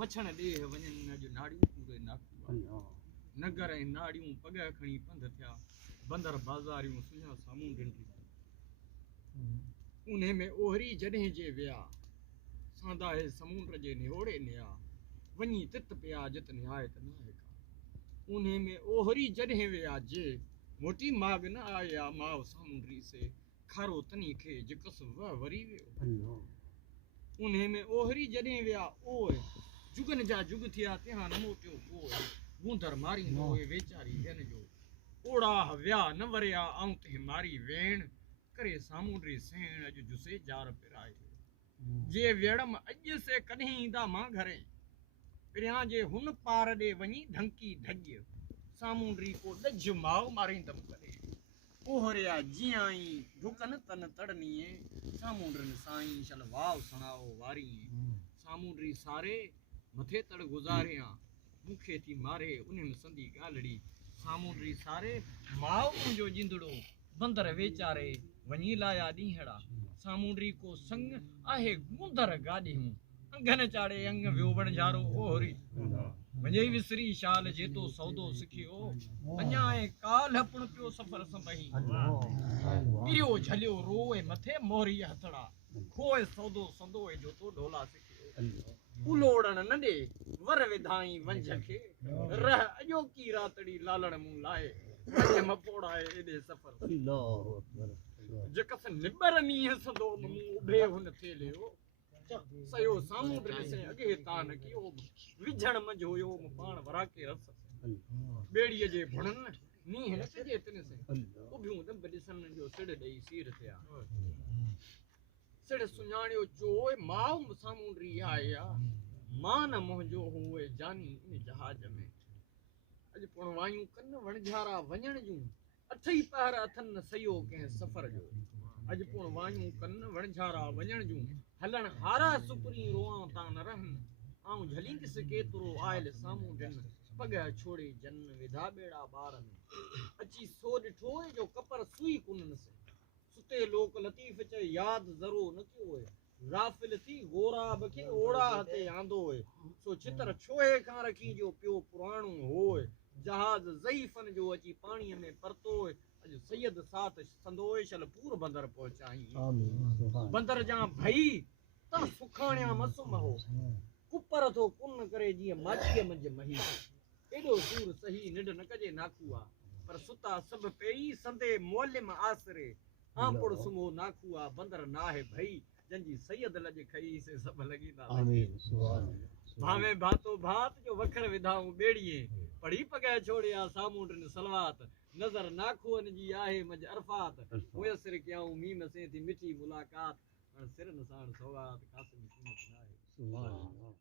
मछण ॾे वञनि अॼु नाड़ियूं पूरे नाखूआ नगर ऐं नाड़ियूं पग खणी पंध थिया बंदर बाज़ारियूं सुञा साम्हूं ॾिंडियूं उन्हे में ओहरी जॾहिं जे विया सांदाहे समुंड जे निहोड़े निया वञी तित पिया जित निहायत न आहे का उन्हे में ओहरी जॾहिं विया जे मोटी माग न आया माव सामुंडी से खारो तनी खे जिकस वह वरी वियो उन्हे में ओहरी जॾहिं विया ओए जुगन जा जुग थिया तिहां न मोटियो कोई बूंदर मारी नोए वेचारी हिन जो ओड़ा विया न वरिया आऊं ते मारी वेण करे सामुंडी सेण अॼु जुसे जार पिराए जे वेड़म अॼु से कॾहिं ईंदा मां घरे पिरियां जे हुन पार ॾे वञी ढंकी ढॼ सामुंडी को ॾज माव मारींदमि करे ओहरिया जियां ई ढुकन तन तड़नीए सामुंडनि साईं शल वाव सणाओ वारीए सामुंडी सारे मथे तड़ गुज़ारियां मूंखे थी मारे उन्हनि संदी ॻाल्हड़ी सामुंडी सारे माव मुंहिंजो जिंदड़ो बंदर वेचारे वञी लाया ॾींहड़ा सामुंडी को संग आहे गुंदर गाॾियूं अंगन चाड़े अंग वियो वणझारो ओहरी वञे विसरी शाल जेतो सौदो सिखियो अञा ऐं काल हपण पियो सफ़र संभई गिरियो झलियो रोए मथे मोहरी हथड़ा खोए सौदो संदोए जोतो ढोला सिखियो उलोड़न न ॾे वर विधाई वंझ खे रह अॼोकी रातड़ी लालण मूं लाए मपोड़ाए एॾे सफ़र जकस निबर नीह सदो मूं उभे हुन थे लियो सयो सामुंडी से अॻे तान कियो विझण मंझ हुयो पाण वराके रस ॿेड़ीअ जे भुणन नीह न कजे तिन से उभियूं दंब ॾिसन जो सिड़ ॾेई सीर थिया सिड़ सुञाणियो चोए माउ सामुंडी आया मां न मुंहिंजो हुए जानी इन जहाज में अॼु पुण वायूं कन वणझारा वञण जूं अठई पहर अथन न सयो कंहिं सफ़र जो अॼु पुण वायूं कन वणझारा वञण जूं हलण हारा सुपरी रोआं तां न रहन आऊं झलींदस केतिरो आयल साम्हूं ॾिन पग छोड़े जन विधा ॿेड़ा ॿारनि अची सो ॾिठो जो कपर सुई कुनन से सुते लोक लतीफ़ चए यादि ज़रो न कयो गाफ़िल थी गोराब खे ओड़ा ते आंदो सो चित्र छोए खां रखी जो पियो पुराणो होए जहाज ज़ईफ़न जो अची पाणीअ में परतो अॼु सैयद साथ संदोए शल पूर बंदर पहुचाई बंदर जा भई ता सुखाणिया मसुम हो कुपर थो कुन करे जीअं माचीअ मंझि मही एॾो सूर सही निंड न कजे नाखूआ पर सुता सभु पेई संदे मोलिम आसरे आंपुड़ सुमो नाखूआ बंदर नाहे भई जंजी सैयद लॼ खई से सभु लॻींदा भावे भातो भात जो वखर विधाऊं ॿेड़ीअ पढ़ी पॻ छोड़िया सामुंडनि सलवात नज़र नाखूअनि जी आहे मंझि अरफात मुयसर कयाऊं मीम से थी मिठी मुलाक़ात सिरन साण सौगात कासिम कीमत नाहे